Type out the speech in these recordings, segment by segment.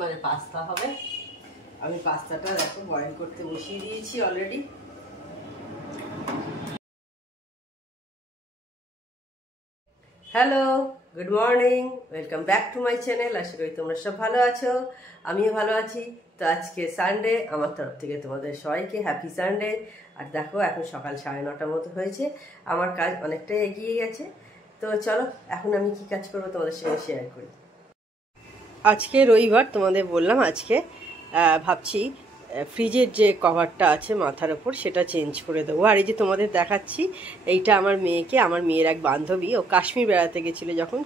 মানে পাস্তা হবে। আমি পাস্তাটা দেখো বয়েল করতে বসিয়ে দিয়েছি already. Hello, good morning, welcome back to my channel. আশা করি তোমরা সব ভালো আছো, আমিও ভালো আছি। তো আজকে সানডে, আমার তরফ থেকে তোমাদের সবাইকে হ্যাপি সানডে। আর দেখো এখন সকাল 9:30 মতো হয়েছে, আমার কাজ অনেকটাই এগিয়ে গেছে। তো চলো এখন আমি কি কাজ করবো তোমাদের সঙ্গে শেয়ার করি। আজকে রবিবার, তোমাদের বললাম আজকে ভাবছি ফ্রিজের যে কভারটা আছে মাথার ওপর সেটা চেঞ্জ করে দেবো। আর এই যে তোমাদের দেখাচ্ছি, এইটা আমার মেয়েকে, আমার মেয়ের এক বান্ধবী, ও কাশ্মীর বেড়াতে গেছিলো যখন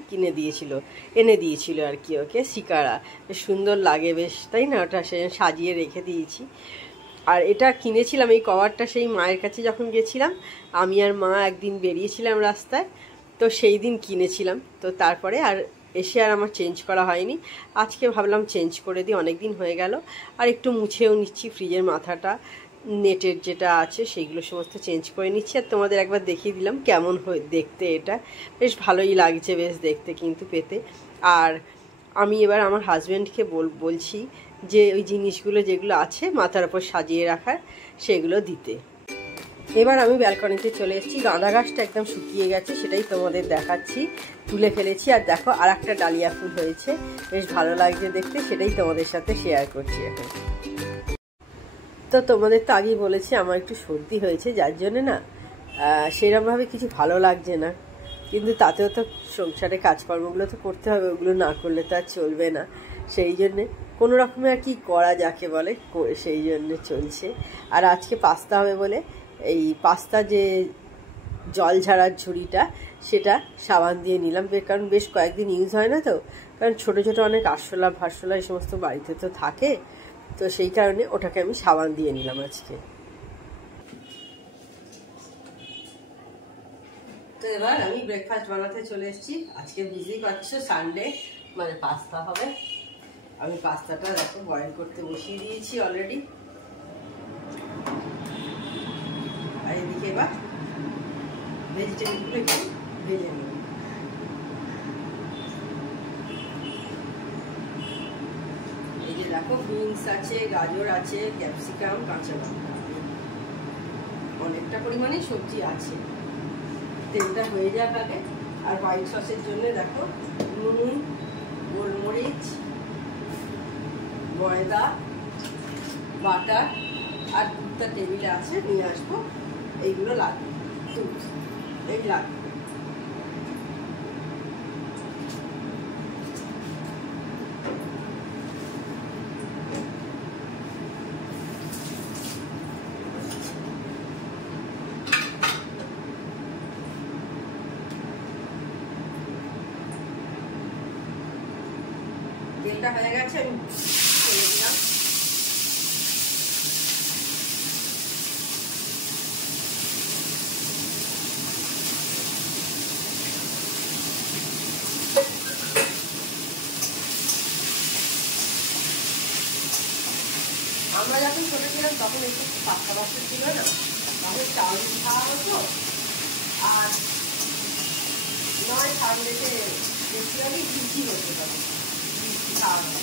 এনে দিয়েছিল আর কি ওকে শিকারা। বেশ সুন্দর লাগে বেশ, তাই না? ওটা সে সাজিয়ে রেখে দিয়েছি। আর এটা কিনেছিলাম এই কভারটা সেই মায়ের কাছে যখন গেছিলাম, আমি আর মা একদিন বেরিয়েছিলাম রাস্তায়, তো সেই দিন কিনেছিলাম। তো তারপরে আর এসে আর আমার চেঞ্জ করা হয়নি। আজকে ভাবলাম চেঞ্জ করে দিই, অনেক দিন হয়ে গেল। আর একটু মুছেও নিচ্ছি ফ্রিজের মাথাটা, নেটের যেটা আছে সেইগুলো সমস্ত চেঞ্জ করে নিচ্ছি। আর তোমাদের একবার দেখিয়ে দিলাম কেমন দেখতে। এটা বেশ ভালোই লাগছে বেশ দেখতে কিন্তু পেতে। আর আমি এবার আমার হাজব্যান্ডকে বলছি যে ওই জিনিসগুলো যেগুলো আছে মাথার ওপর সাজিয়ে রাখার সেগুলো দিতে। এবার আমি ব্যালকনিতে চলে এসেছি। গাঁদা গাছটা একদম শুকিয়ে গেছে, সেটাই তোমাদের দেখাচ্ছি। তুলে ফেলেছি, আর দেখো আর একটা ডালিয়া ফুল হয়েছে, বেশ ভালো লাগছে দেখতে, সেটাই তোমাদের সাথে শেয়ার করছি এখন। তো তোমাদের তো আগেই বলেছি আমার একটু সর্দি হয়েছে, যার জন্যে না সেরকমভাবে কিছু ভালো লাগছে না। কিন্তু তাতেও তো সংসারে কাজকর্মগুলো তো করতে হবে, ওগুলো না করলে তো আর চলবে না। সেই জন্যে কোনো রকমে আর কি করা যাকে বলে, সেই জন্যে চলছে। আর আজকে পাস্তা হবে বলে এই পাস্তা যে জল ঝাড়ার ঝুড়িটা, সেটা সাবান দিয়ে নিলাম, কারণ বেশ কয়েকদিন ইউজ হয় না। তো কারণ ছোট ছোট অনেক আরশোলা ভারশোলা এই সমস্ত বাড়িতে তো থাকে, তো সেই কারণে ওটাকে আমি সাবান দিয়ে নিলাম আজকে। তো এবার আমি ব্রেকফাস্ট বানাতে চলে এসেছি। আজকে বুঝতেই পারছো সানডে, মানে পাস্তা হবে। আমি পাস্তাটা দেখো বয়েল করতে বসিয়ে দিয়েছি অলরেডি। আর এদিকে এবার ভেজিটেবলগুলো একটু ভেজে নেব। এই যে দেখো বিনস আছে, গাজর আছে, ক্যাপসিকাম, কাঁচা লঙ্কা, অনেকটা পরিমাণে সবজি আছে। তেলটা হয়ে যাক আগে। আর হোয়াইট সসের জন্য দেখো নুন, গোলমরিচ, ময়দা, বাটার আর দুধটা টেবিলে আছে, নিয়ে আসবো। এইগুলো লাগবে, দুধ এই লাগবে। তেলটা হয়ে গেছে, আমি ছেড়ে দিলাম। আমরা যখন ছোট ছিলাম তখন এইসব পাস্তা বাস্তা ছিল না, তখন চাউমিন খাওয়া হতো। আর নয় সামনেতে বেশিরভাগই লুচি হতো, তখন লুচি খাওয়া হতো।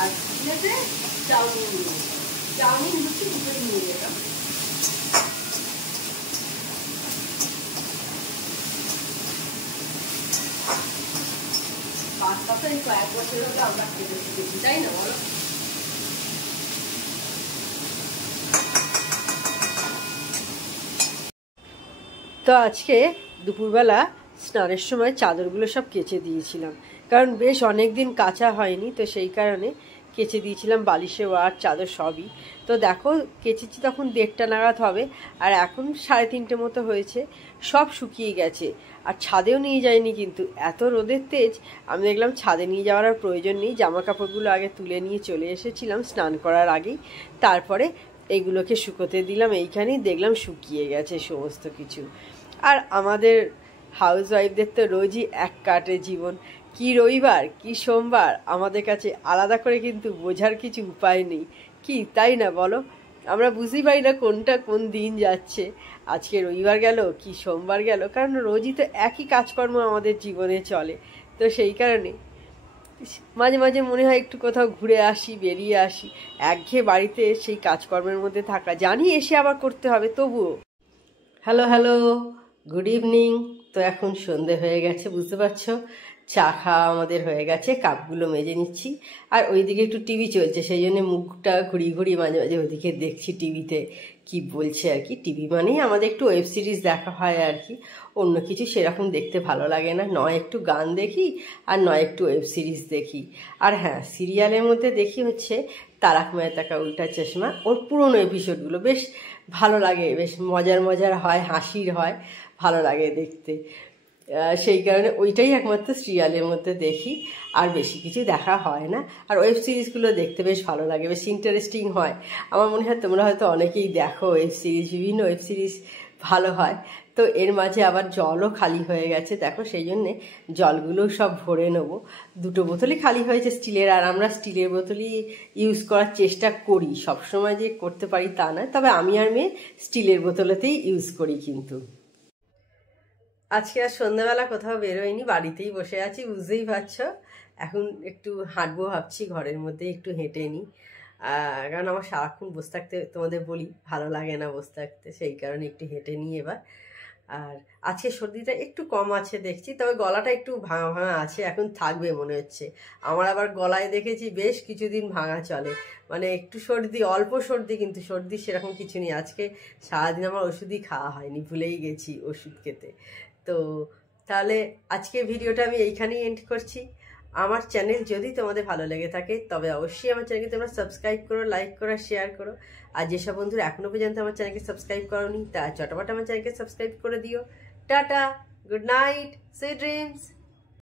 আর চিনেতে চাউমিন নিয়ে যেতাম, চাউমিন লুচি দুটোই নিয়ে যেতাম। পাস্তা তো এই কয়েক বছর হলো আমরা খেতে শিখেছি, তাই না বলো? তো আজকে দুপুরবেলা স্নানের সময় চাদরগুলো সব কেচে দিয়েছিলাম, কারণ বেশ অনেক দিন কাচা হয়নি, তো সেই কারণে কেচে দিয়েছিলাম বালিশে ওয়ার চাদর সবই। তো দেখো কেচেছি তখন 1:30 নাগাদ হবে, আর এখন 3:30 মতো হয়েছে, সব শুকিয়ে গেছে। আর ছাদেও নিয়ে যায়নি, কিন্তু এত রোদের তেজ, আমি দেখলাম ছাদে নিয়ে যাওয়ার আর প্রয়োজন নেই। জামা কাপড়গুলো আগে তুলে নিয়ে চলে এসেছিলাম স্নান করার আগেই, তারপরে এইগুলোকে শুকোতে দিলাম। এইখানেই দেখলাম শুকিয়ে গেছে সমস্ত কিছু। আর আমাদের হাউস ওয়াইফদের তো রোজই এক কাটে জীবন, কি রবিবার কি সোমবার আমাদের কাছে আলাদা করে কিন্তু বোঝার কিছু উপায় নেই, কি তাই না বলো? আমরা বুঝতেই পারি না কোনটা কোন দিন যাচ্ছে, আজকে রবিবার গেল কি সোমবার গেল, কারণ রোজই তো একই কাজকর্ম আমাদের জীবনে চলে, তো সেই কারণে মাঝে মাঝে মনে হয় একটু কোথাও ঘুরে আসি, বেরিয়ে আসি। একঘেয়ে বাড়িতে সেই কাজকর্মের মধ্যে থাকা, জানি এসে আবার করতে হবে, তবুও। Hello hello, good evening. তো এখন সন্ধে হয়ে গেছে, বুঝতে পারছো। চা খাওয়া আমাদের হয়ে গেছে, কাপগুলো মেজে নিচ্ছি। আর ওইদিকে একটু টিভি চলছে, সেই জন্য মুখটা ঘুরিয়ে ঘুরিয়ে মাঝে মাঝে ওইদিকে দেখছি টিভিতে কি বলছে আর কি। টিভি মানেই আমাদের একটু ওয়েব সিরিজ দেখা হয় আর কি, অন্য কিছু সেরকম দেখতে ভালো লাগে না। নয় একটু গান দেখি, আর নয় একটু ওয়েব সিরিজ দেখি। আর হ্যাঁ, সিরিয়ালের মধ্যে দেখি হচ্ছে তারক মেহতা কা উল্টা চশমা। ওর পুরনো এপিসোডগুলো বেশ ভালো লাগে, বেশ মজার মজার হয়, হাসির হয়, ভালো লাগে দেখতে। সেই কারণে ওইটাই একমাত্র সিরিয়ালের মধ্যে দেখি, আর বেশি কিছু দেখা হয় না। আর ওয়েব সিরিজগুলো দেখতে বেশ ভালো লাগে, বেশ ইন্টারেস্টিং হয়। আমার মনে হয় তোমরা হয়তো অনেকেই দেখো ওয়েব সিরিজ, বিভিন্ন ওয়েব সিরিজ ভালো হয়। তো এর মাঝে আবার জলও খালি হয়ে গেছে, দেখো, সেই জন্যে জলগুলো সব ভরে নেবো। দুটো বোতলই খালি হয়েছে স্টিলের, আর আমরা স্টিলের বোতলই ইউজ করার চেষ্টা করি। সবসময় যে করতে পারি তা নয়, তবে আমি আর মেয়ে স্টিলের বোতলেতেই ইউজ করি। কিন্তু আজকে আর সন্ধ্যাবেলা কোথাও বেরোয়নি, বাড়িতেই বসে আছি, বুঝতেই পারছো। এখন একটু হাঁটবো ভাবছি, ঘরের মধ্যে একটু হেঁটে নিই। কারণ আমার সারাক্ষণ বসে থাকতে, তোমাদের বলি, ভালো লাগে না বসে থাকতে, সেই কারণে একটু হেঁটে নিই এবার। আর আজকে সর্দিটা একটু কম আছে দেখছি, তবে গলাটা একটু ভাঙা ভাঙা আছে, এখন থাকবে মনে হচ্ছে। আমার আবার গলায় দেখেছি বেশ কিছুদিন ভাঙা চলে, মানে একটু সর্দি, অল্প সর্দি, কিন্তু সর্দি সেরকম কিছু নেই। আজকে সারাদিন আমার ওষুধই খাওয়া হয়নি, ভুলেই গেছি ওষুধ খেতে। তো তাহলে আজকে ভিডিওটা আমি এইখানেই এন্ড করছি। আমার চ্যানেল যদি তোমাদের ভালো লেগে থাকে তবে অবশ্যই আমার চ্যানেলকে তোমরা সাবস্ক্রাইব করো, লাইক করো, শেয়ার করো। আর যেসব বন্ধুরা এখনো পর্যন্ত আমার চ্যানেলকে সাবস্ক্রাইব করোনি, তা চটপট আমার চ্যানেলকে সাবস্ক্রাইব করে দিও। Tata, good night, sweet dreams.